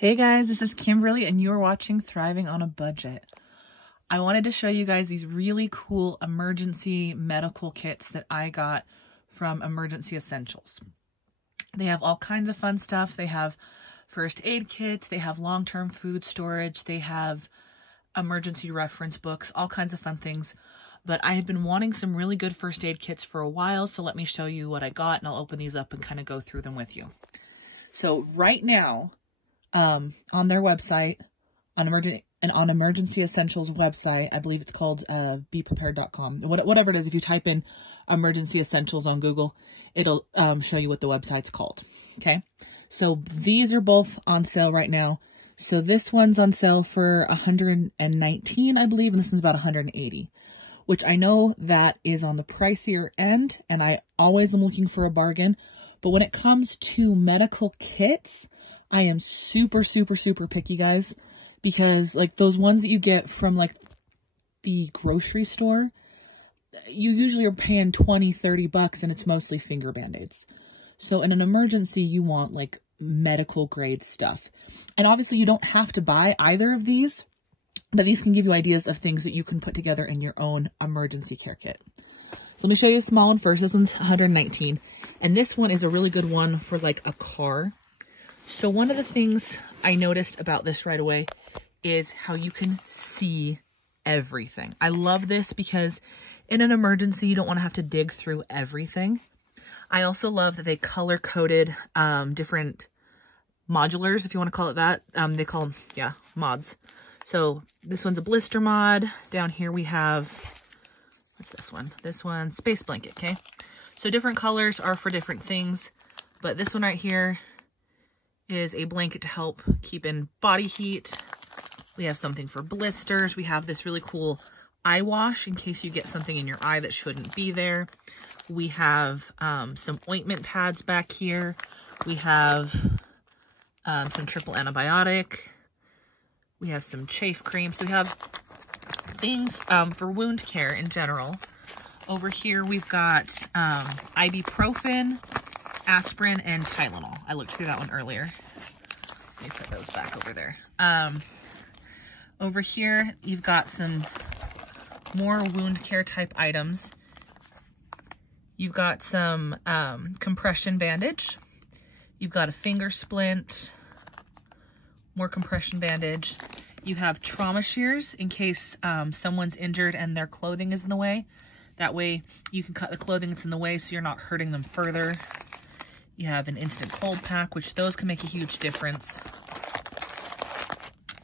Hey guys, this is Kimberly and you're watching Thriving on a Budget. I wanted to show you guys these really cool emergency medical kits that I got from Emergency Essentials. They have all kinds of fun stuff. They have first aid kits, they have long-term food storage, they have emergency reference books, all kinds of fun things. But I have been wanting some really good first aid kits for a while, so let me show you what I got and I'll open these up and kind of go through them with you. So right now, on their website, on Emergency Essentials website, I believe it's called beprepared.com. Whatever it is, if you type in Emergency Essentials on Google, it'll show you what the website's called. Okay, so these are both on sale right now. So this one's on sale for $119, I believe, and this one's about $180, which I know that is on the pricier end, and I always am looking for a bargain. But when it comes to medical kits, I am super picky, guys, because like those ones that you get from like the grocery store, you usually are paying 20-30 bucks and it's mostly finger band-aids. So in an emergency, you want like medical grade stuff. And obviously you don't have to buy either of these, but these can give you ideas of things that you can put together in your own emergency care kit. So let me show you a small one first. This one's $119, and this one is a really good one for like a car. So one of the things I noticed about this right away is how you can see everything. I love this because in an emergency, you don't want to have to dig through everything. I also love that they color-coded different modulars, if you want to call it that. They call them, yeah, mods. So this one's a blister mod. Down here we have, what's this one? This one, space blanket, okay? So different colors are for different things, but this one right here is a blanket to help keep in body heat. We have something for blisters. We have this really cool eye wash in case you get something in your eye that shouldn't be there. We have some ointment pads back here. We have some triple antibiotic. We have some chafe cream. So we have things for wound care in general. Over here we've got ibuprofen, aspirin, and Tylenol. I looked through that one earlier. Let me put those back over there. Over here, you've got some more wound care type items. You've got some compression bandage. You've got a finger splint, more compression bandage. You have trauma shears in case someone's injured and their clothing is in the way. That way you can cut the clothing that's in the way so you're not hurting them further. You have an instant cold pack, which those can make a huge difference.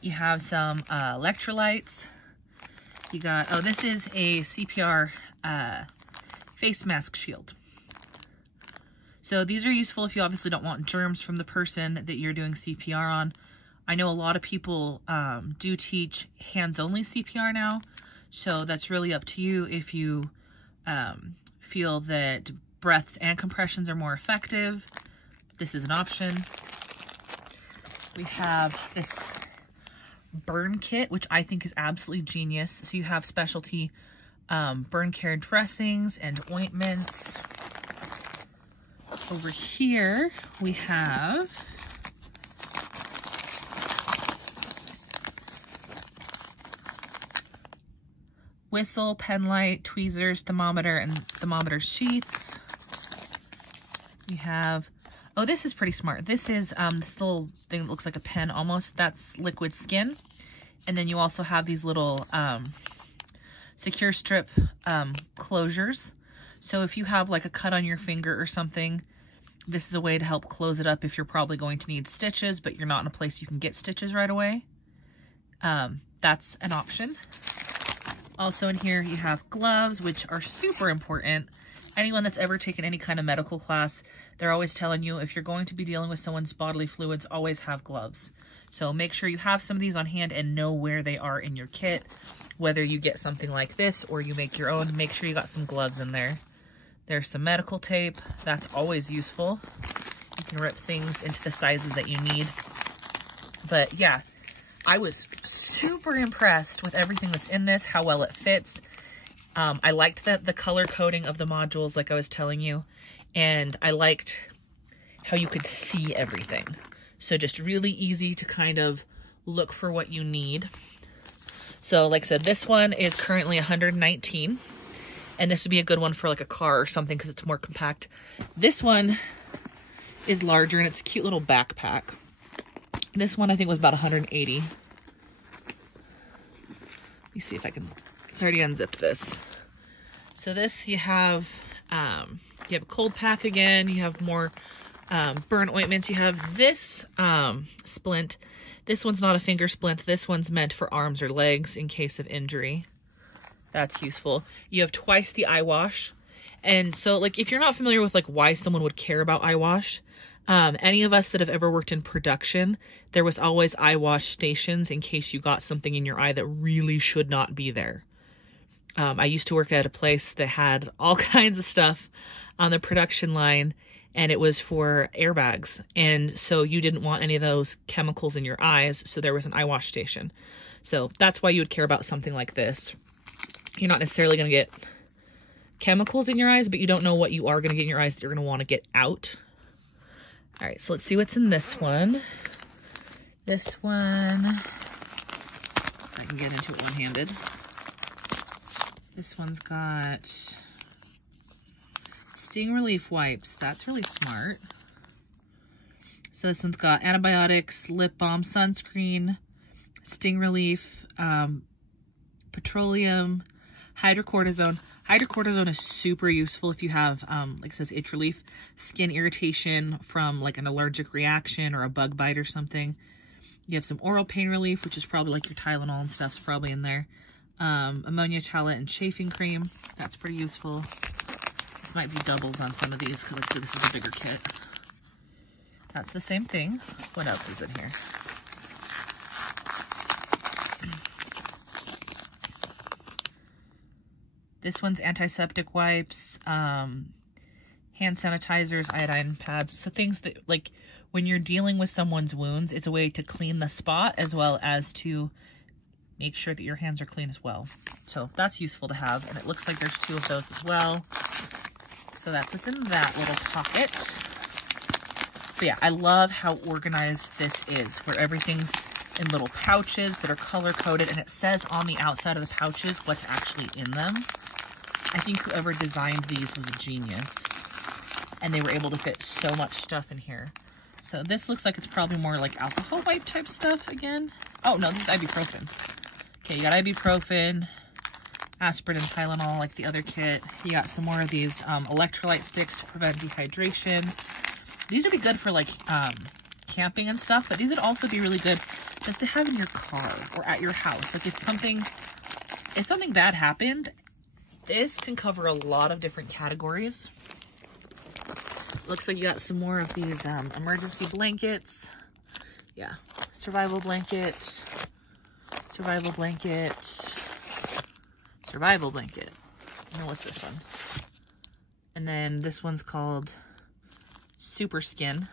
You have some electrolytes. You got, oh, this is a CPR face mask shield. So these are useful if you obviously don't want germs from the person that you're doing CPR on. I know a lot of people do teach hands-only CPR now, so that's really up to you if you feel that breaths and compressions are more effective. This is an option. We have this burn kit, which I think is absolutely genius. So you have specialty burn care dressings and ointments. Over here we have whistle, pen light, tweezers, thermometer, and thermometer sheaths. We have, oh, this is pretty smart. This is this little thing that looks like a pen almost. That's liquid skin. And then you also have these little secure strip closures. So if you have like a cut on your finger or something, this is a way to help close it up if you're probably going to need stitches, but you're not in a place you can get stitches right away. That's an option. Also in here you have gloves, which are super important. Anyone that's ever taken any kind of medical class, they're always telling you if you're going to be dealing with someone's bodily fluids, always have gloves. So make sure you have some of these on hand and know where they are in your kit. Whether you get something like this or you make your own, make sure you got some gloves in there. There's some medical tape. That's always useful. You can rip things into the sizes that you need. But yeah, I was super impressed with everything that's in this, how well it fits. I liked the color coding of the modules, like I was telling you, and I liked how you could see everything. So just really easy to kind of look for what you need. So like I said, this one is currently $119, and this would be a good one for like a car or something because it's more compact. This one is larger and it's a cute little backpack. This one I think was about $180. Let me see if I can, it's already unzipped this. So this you have a cold pack again, you have more burn ointments, you have this splint. This one's not a finger splint, this one's meant for arms or legs in case of injury. That's useful. You have twice the eye wash. And so like if you're not familiar with like why someone would care about eye wash, any of us that have ever worked in production, there was always eye wash stations in case you got something in your eye that really should not be there. I used to work at a place that had all kinds of stuff on the production line, and it was for airbags. And so you didn't want any of those chemicals in your eyes, so there was an eye wash station. So that's why you would care about something like this. You're not necessarily going to get chemicals in your eyes, but you don't know what you are going to get in your eyes that you're going to want to get out. All right, so let's see what's in this one. This one, I can get into it one-handed. This one's got Sting Relief wipes. That's really smart. So this one's got antibiotics, lip balm, sunscreen, Sting Relief, petroleum, hydrocortisone. Hydrocortisone is super useful if you have, like it says, itch relief, skin irritation from like an allergic reaction or a bug bite or something. You have some oral pain relief, which is probably like your Tylenol and stuff's probably in there. Ammonia towelette and chafing cream. That's pretty useful. This might be doubles on some of these because let's see, this is a bigger kit. That's the same thing. What else is in here? This one's antiseptic wipes, hand sanitizers, iodine pads. So things that, like, when you're dealing with someone's wounds, it's a way to clean the spot as well as to make sure that your hands are clean as well. So that's useful to have. And it looks like there's 2 of those as well. So that's what's in that little pocket. But yeah, I love how organized this is, where everything's in little pouches that are color-coded, and it says on the outside of the pouches what's actually in them. I think whoever designed these was a genius, and they were able to fit so much stuff in here. So this looks like it's probably more like alcohol wipe type stuff again. Oh no, this is ibuprofen. Okay, you got ibuprofen, aspirin, and Tylenol like the other kit. You got some more of these electrolyte sticks to prevent dehydration. These would be good for like camping and stuff, but these would also be really good just to have in your car or at your house. Like if something bad happened, this can cover a lot of different categories. Looks like you got some more of these emergency blankets. Yeah, survival blanket, survival blanket, survival blanket. And then what's this one? And then this one's called Super Skin.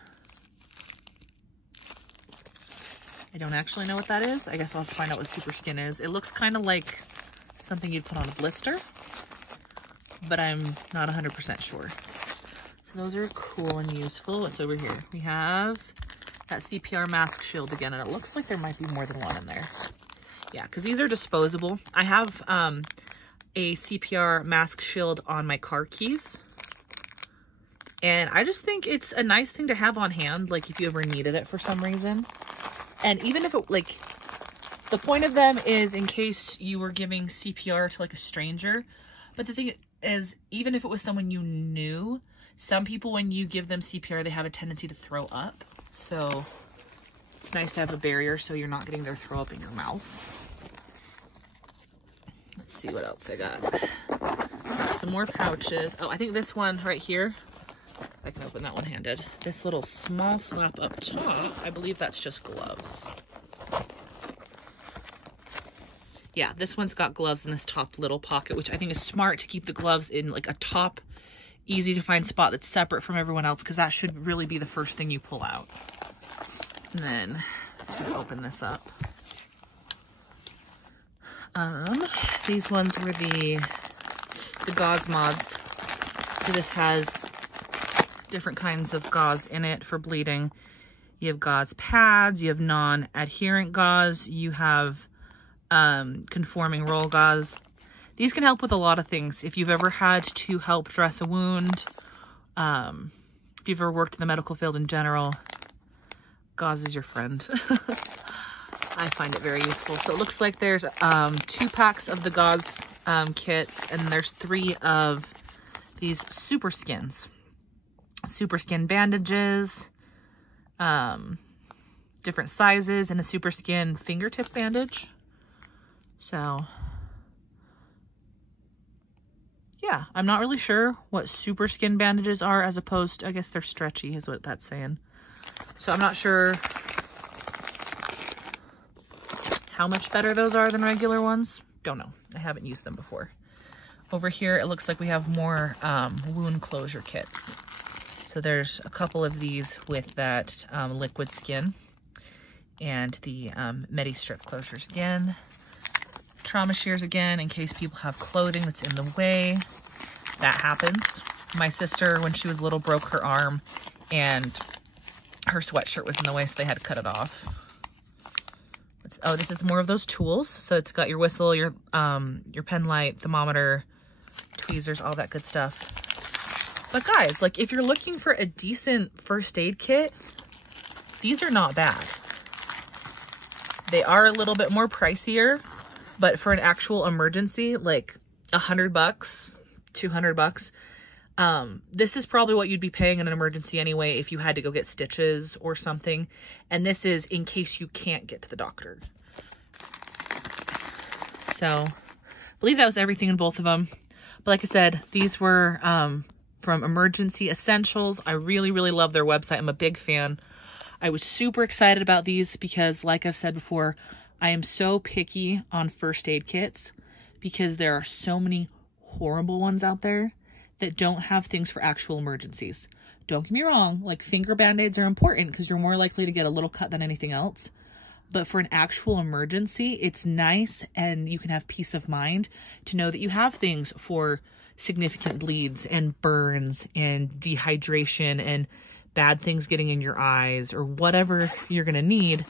I don't actually know what that is. I guess I'll have to find out what Super Skin is. It looks kind of like something you'd put on a blister, but I'm not 100% sure. So those are cool and useful. What's over here? We have that CPR mask shield again, and it looks like there might be more than one in there. Yeah, because these are disposable. I have a CPR mask shield on my car keys, and I just think it's a nice thing to have on hand, like if you ever needed it for some reason. And even if it, like, the point of them is in case you were giving CPR to like a stranger. But the thing is, even if it was someone you knew, some people, when you give them CPR, they have a tendency to throw up. So it's nice to have a barrier so you're not getting their throw up in your mouth. Let's see what else I got. Got some more pouches. Oh, I think this one right here, I can open that one-handed. This little small flap up top, I believe that's just gloves. Yeah, this one's got gloves in this top little pocket, which I think is smart to keep the gloves in like a top, easy to find spot that's separate from everyone else, because that should really be the first thing you pull out. And then let's open this up. These ones were the gauze mods. So this has different kinds of gauze in it for bleeding. You have gauze pads, you have non-adherent gauze, you have conforming roll gauze. These can help with a lot of things. If you've ever had to help dress a wound, if you've ever worked in the medical field in general, gauze is your friend. I find it very useful. So it looks like there's 2 packs of the gauze kits, and there's 3 of these super skins. Super skin bandages, different sizes, and a super skin fingertip bandage. So yeah, I'm not really sure what super skin bandages are, as opposed to, I guess they're stretchy is what that's saying. So I'm not sure how much better those are than regular ones. Don't know. I haven't used them before. Over here, it looks like we have more wound closure kits. So there's a couple of these with that liquid skin and the Medi-Strip closures again. Trauma shears again, in case people have clothing that's in the way. That happens. My sister, when she was little, broke her arm and her sweatshirt was in the way, so they had to cut it off. Oh, this is more of those tools. So it's got your whistle, your pen light, thermometer, tweezers, all that good stuff. But guys, like, if you're looking for a decent first aid kit, these are not bad. They are a little bit more pricier, but for an actual emergency, like $100, $200, this is probably what you'd be paying in an emergency anyway if you had to go get stitches or something. And this is in case you can't get to the doctor. So I believe that was everything in both of them. But like I said, these were from Emergency Essentials. I really, really love their website. I'm a big fan. I was super excited about these because, like I've said before, I am so picky on first aid kits because there are so many horrible ones out there that don't have things for actual emergencies. Don't get me wrong, like, finger band-aids are important because you're more likely to get a little cut than anything else. But for an actual emergency, it's nice, and you can have peace of mind to know that you have things for significant bleeds and burns and dehydration and bad things getting in your eyes or whatever you're going to need.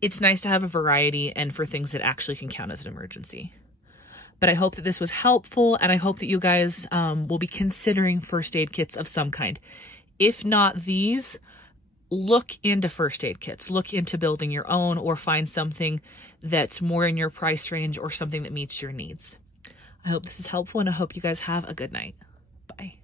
It's nice to have a variety and for things that actually can count as an emergency. But I hope that this was helpful, and I hope that you guys will be considering first aid kits of some kind. If not these, look into first aid kits. Look into building your own, or find something that's more in your price range or something that meets your needs. I hope this is helpful, and I hope you guys have a good night. Bye.